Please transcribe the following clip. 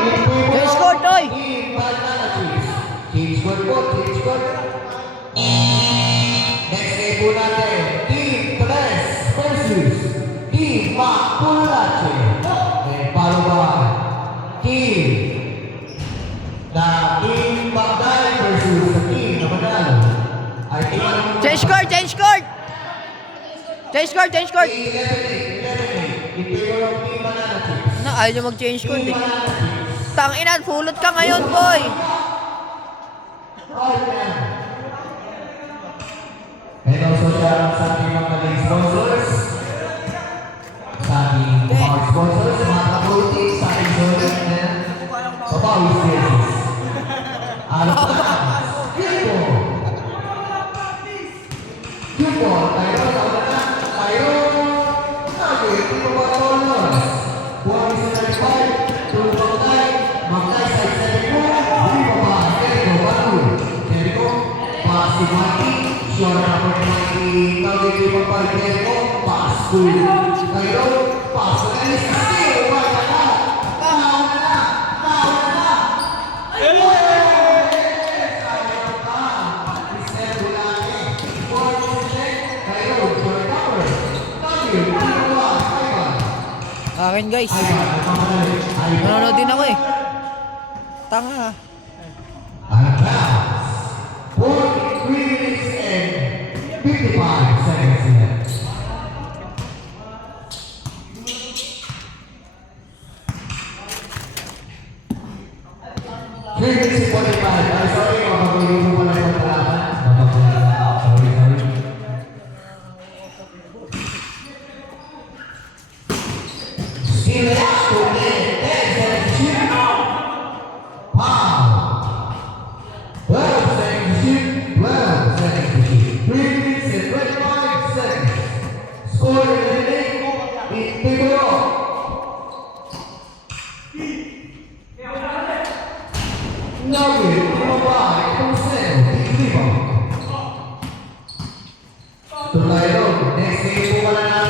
Change score, Toy! Team Banana Chips. Change score po, change score. Next game po natin, Team Tres versus Team Makulache. And follow by Team Bagay versus the Team na Manalo. Ay, Change score, change score! Change score, change score! 11-8 in favor of Team Banana Chips. Na, ayaw nyo mag-change score, Team eh. Banana Chips. Tanginan, pulot ka ngayon, boy! And also shout out sa ating mga maling sponsors, sa ating mga sponsors, mga kaputi, sa ating solid na Papawis Service. Alpha, Cubo, tayo sa una, tayo, nagay, ito ba tolos? Buwan isa na ipay, tulong tayo, magkay sa isa nito, hindi pa ba, Jericho, Batu, Jericho, Pasimati, Shora number 90, Kagiti pa pa, Jericho, Pasu, tayo, Pasu, and it's still right na, nauna na, Akin, guys. Nanonood din ako, eh. Tanga, ha. And now, 43 minutes and 55 seconds left. Three minutes and 45. I'm sorry, mapagulong mo pala yung pagkalaban. Sorry. Steal it out to win. 10 seconds to shoot. Wow. 12 seconds to shoot. 12 seconds to shoot. 3 minutes and 25 seconds. Score eliminate in favor of Nugget